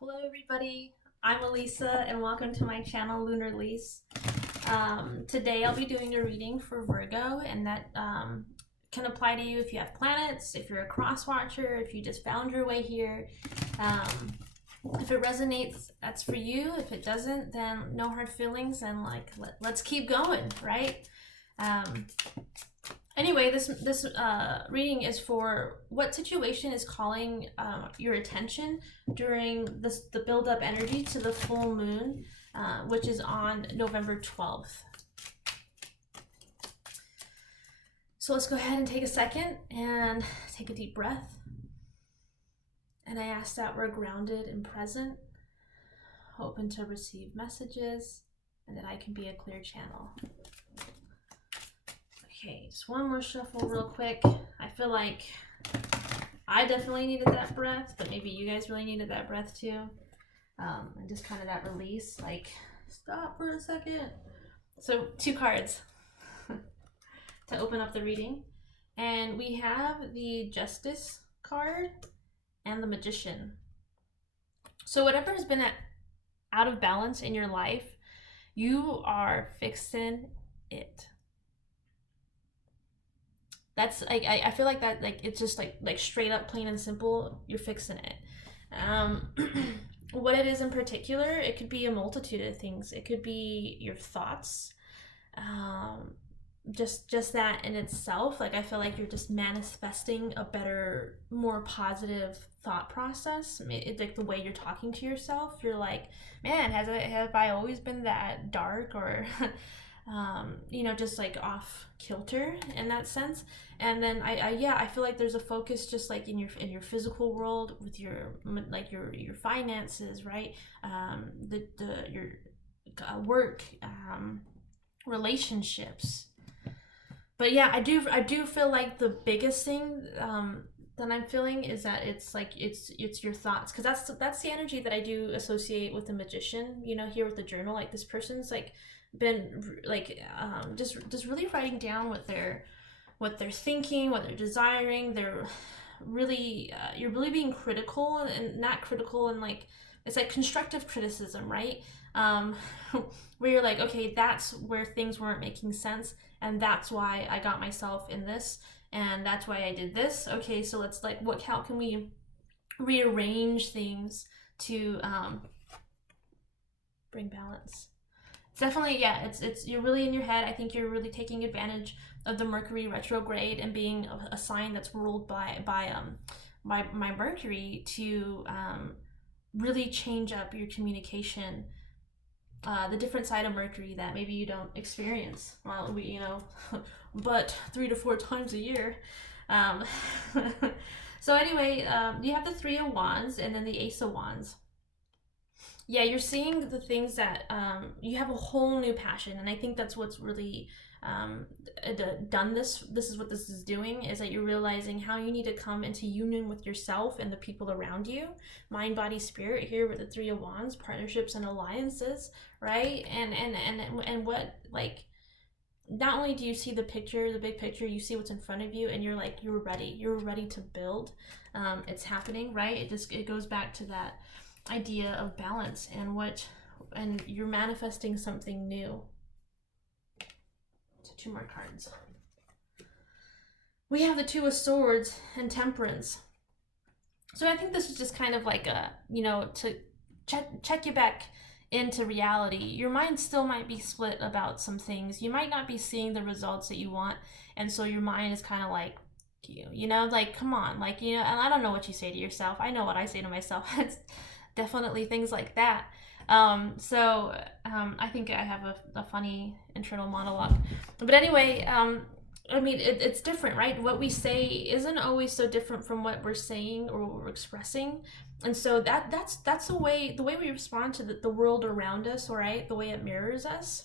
Hello everybody, I'm Elisa and welcome to my channel Lunar Lise. Today I'll be doing a reading for Virgo, and that can apply to you if you have planets, if you're a cross watcher, if you just found your way here. If it resonates, that's for you. If it doesn't, then no hard feelings, and let's keep going, right? Anyway, this reading is for what situation is calling your attention during the build-up energy to the full moon, which is on November 12th. So let's go ahead and take a second and take a deep breath. And I ask that we're grounded and present, open to receive messages, and that I can be a clear channel. Okay, just one more shuffle real quick. I feel like I definitely needed that breath, but maybe you guys really needed that breath too. And just kind of that release, like, stop for a second. So 2 cards to open up the reading. And we have the Justice card and the Magician. So whatever has been out of balance in your life, you are fixing it. That's like, I feel like that, like, it's just like straight up, plain and simple, you're fixing it. What it is in particular, it could be a multitude of things. It could be your thoughts, just that in itself. Like, I feel like you're just manifesting a better, more positive thought process. It's like the way you're talking to yourself. You're like, man, have I always been that dark, or just like off kilter in that sense. And then I feel like there's a focus just like in your physical world with your finances, right? Your work, relationships. But yeah, I do feel like the biggest thing that I'm feeling is that it's your thoughts, because that's the energy that I do associate with the Magician. Here with the journal, like, this person's like been like just really writing down what they're thinking, what they're desiring. They're really you're really being critical, and not critical, and like, it's like constructive criticism, right? Where you're like, okay, that's where things weren't making sense, and that's why I got myself in this, and that's why I did this. Okay, so let's, like, how can we rearrange things to bring balance? Definitely, yeah, it's you're really in your head. I think you're really taking advantage of the Mercury retrograde and being a sign that's ruled by my Mercury to really change up your communication, the different side of Mercury that maybe you don't experience, well, but 3 to 4 times a year. So anyway, you have the 3 of Wands and then the Ace of Wands. Yeah, you're seeing the things that you have a whole new passion, and I think that's what's really done this is what this is doing, is that you're realizing how you need to come into union with yourself and the people around you, mind, body, spirit, here with the 3 of Wands, partnerships and alliances, right? And what, like, not only do you see the big picture, you see what's in front of you, and you're like, you're ready to build. It's happening, right? It goes back to that idea of balance, and you're manifesting something new. So 2 more cards. We have the 2 of Swords and Temperance. So I think this is just kind of like a, to check you back into reality. Your mind still might be split about some things. You might not be seeing the results that you want, and so your mind is kind of like, like, come on, like, and I don't know what you say to yourself. I know what I say to myself. It's definitely things like that. I think I have a funny internal monologue. But anyway, I mean, it's different, right? What we say isn't always so different from what we're saying or what we're expressing. And so that's the way we respond to the world around us, right? The way it mirrors us.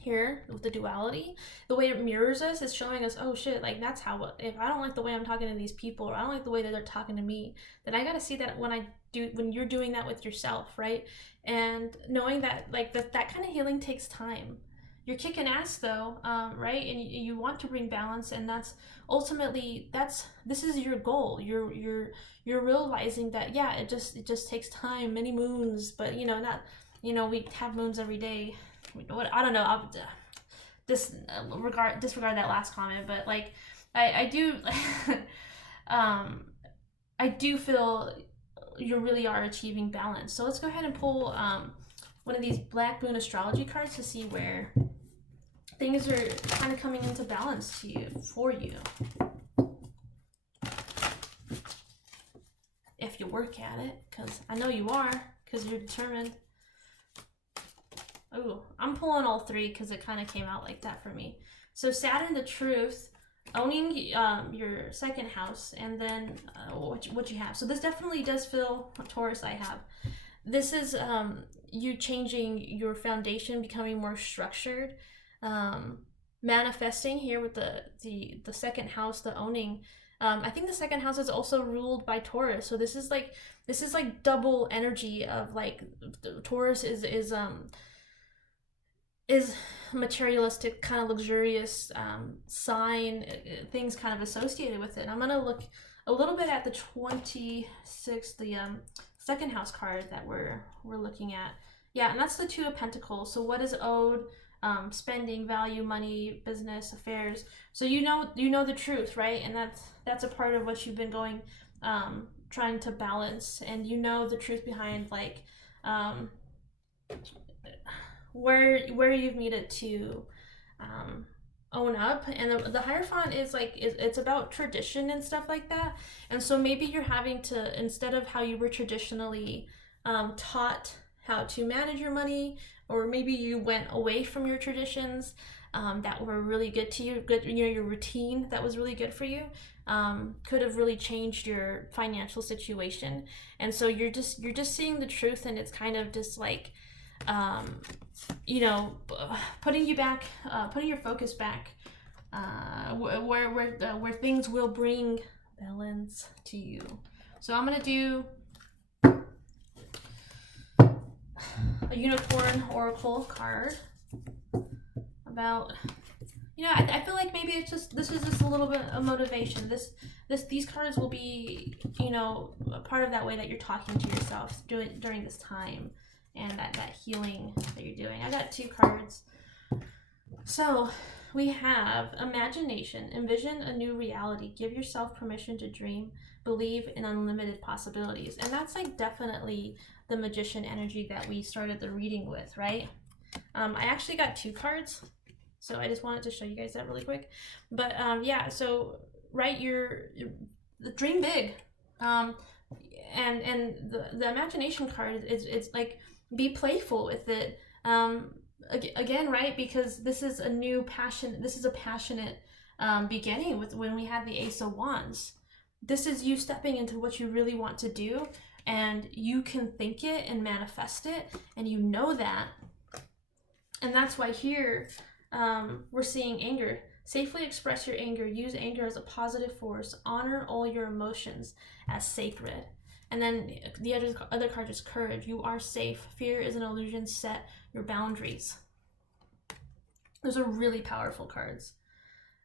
Here with the duality, the way it mirrors us is showing us, oh shit, like, that's how, if I don't like the way I'm talking to these people, or I don't like the way that they're talking to me, then I gotta see that when you're doing that with yourself, right? And knowing that, like, that kind of healing takes time. you're kicking ass though, right? And you want to bring balance, and that's ultimately this is your goal. You're realizing that yeah, it just takes time, many moons, but not we have moons every day. What I don't know. I'll disregard that last comment, but like I do I do feel you really are achieving balance. So let's go ahead and pull one of these Black Moon astrology cards to see where things are kind of coming into balance for you. If you work at it, because I know you are, because you're determined. Ooh, I'm pulling all three because it kind of came out like that for me. So Saturn, the truth, owning your second house, and then what you have. So this definitely does feel Taurus. I have. This is you changing your foundation, becoming more structured, manifesting here with the second house, the owning. I think the second house is also ruled by Taurus. So this is like double energy of like Taurus is materialistic, kind of luxurious sign, things kind of associated with it. I'm going to look a little bit at the 26th, the second house card that we're looking at. Yeah, and that's the Two of Pentacles. So what is owed? Spending, value, money, business, affairs. So you know the truth, right? And that's a part of what you've been going trying to balance, and the truth behind like where you've needed to own up. And the Hierophant is like it's about tradition and stuff like that. And so maybe you're having to, instead of how you were traditionally taught how to manage your money, or maybe you went away from your traditions that were really good to you, your routine that was really good for you, could have really changed your financial situation. And so you're just seeing the truth, and it's kind of just like putting your focus back where things will bring balance to you. So I'm gonna do a unicorn oracle card about I feel like maybe this is just a little bit of motivation. These cards will be a part of that way that you're talking to yourself during this time, and that healing that you're doing. I got two cards. So we have imagination, envision a new reality, give yourself permission to dream, believe in unlimited possibilities. And that's like definitely the magician energy that we started the reading with, right? I actually got two cards, so I just wanted to show you guys that really quick. But yeah, so right, you're dream big, and the imagination card is like, be playful with it. Again, right, because this is a new passion. This is a passionate beginning. With when we had the Ace of Wands, this is you stepping into what you really want to do, and you can think it and manifest it, and you know that. And that's why here we're seeing anger. Safely express your anger. Use anger as a positive force. Honor all your emotions as sacred. And then the other card is courage. You are safe. Fear is an illusion. Set your boundaries. Those are really powerful cards.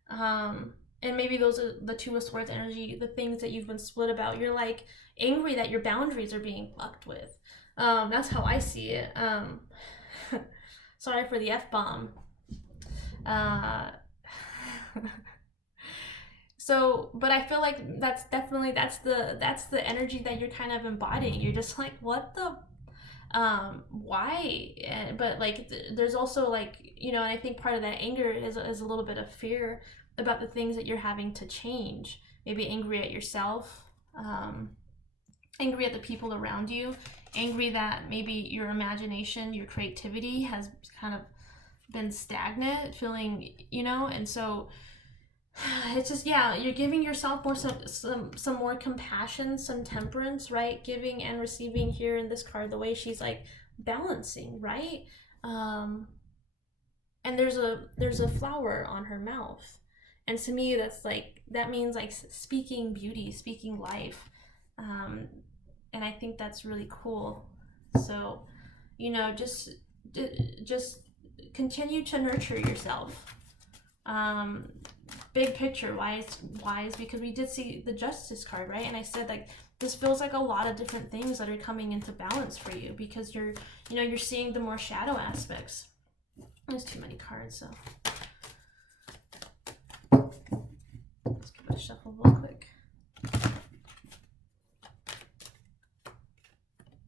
And maybe those are the Two of Swords energy, the things that you've been split about. You're like angry that your boundaries are being fucked with. That's how I see it. Sorry for the F-bomb. So, but I feel like that's the energy that you're kind of embodying. You're just like, what the, why? But like, there's also like, and I think part of that anger is a little bit of fear about the things that you're having to change. Maybe angry at yourself, angry at the people around you, angry that maybe your imagination, your creativity has kind of been stagnant, feeling, and so it's just, yeah, you're giving yourself more some more compassion, some temperance, right? Giving and receiving here in this card, the way she's like balancing, right? And there's a flower on her mouth, and to me that means like speaking beauty, speaking life, and I think that's really cool. So just continue to nurture yourself. Big picture, why is because we did see the Justice card, right? And I said, like, this feels like a lot of different things that are coming into balance for you, because you're seeing the more shadow aspects. There's too many cards, so let's give it a shuffle real quick.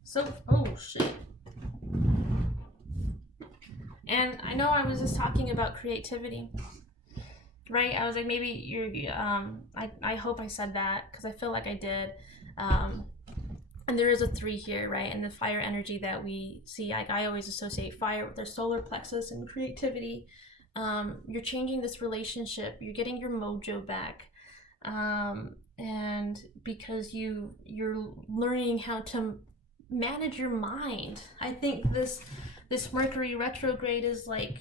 So, oh shit. And I know I was just talking about creativity, right? I was like, maybe you're, I hope I said that, because I feel like I did. And there is a 3 here, right? And the fire energy that we see, like, I always associate fire with their solar plexus and creativity. You're changing this relationship, you're getting your mojo back. And because you're learning how to manage your mind. I think this Mercury retrograde is like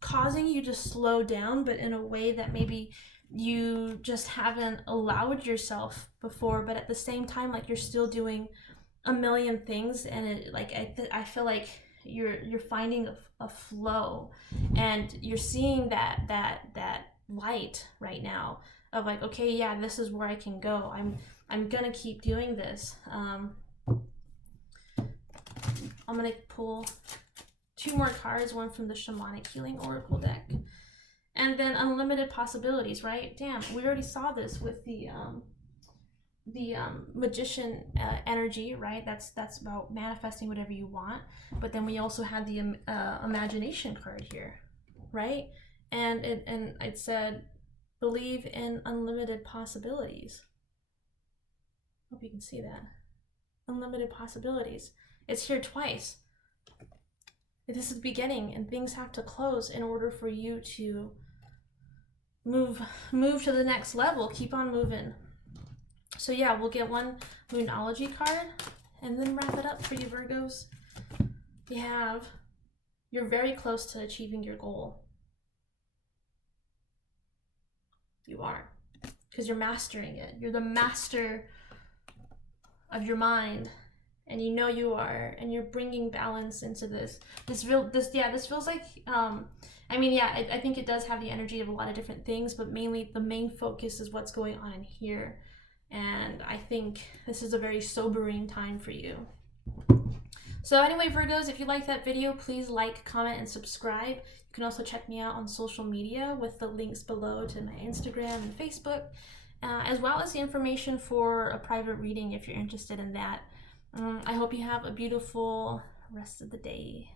causing you to slow down, but in a way that maybe you just haven't allowed yourself before, but at the same time, like, you're still doing a million things, and it, like, I feel like you're finding a flow, and you're seeing that light right now of, like, okay, yeah, this is where I can go. I'm gonna keep doing this. I'm gonna pull 2 more cards, one from the Shamanic Healing Oracle deck, and then unlimited possibilities, right? Damn, we already saw this with the Magician energy, right? That's about manifesting whatever you want. But then we also had the imagination card here, right? And it said, believe in unlimited possibilities. Hope you can see that. Unlimited possibilities. It's here twice. This is the beginning, and things have to close in order for you to move to the next level. Keep on moving. So yeah, we'll get one Moonology card and then wrap it up for you, Virgos. You're very close to achieving your goal. You are, because you're mastering it. You're the master of your mind, and you know you are, and you're bringing balance into this. This feels like, I think it does have the energy of a lot of different things, but mainly the main focus is what's going on in here. And I think this is a very sobering time for you. So anyway, Virgos, if you liked that video, please like, comment, and subscribe. You can also check me out on social media with the links below to my Instagram and Facebook, as well as the information for a private reading if you're interested in that. I hope you have a beautiful rest of the day.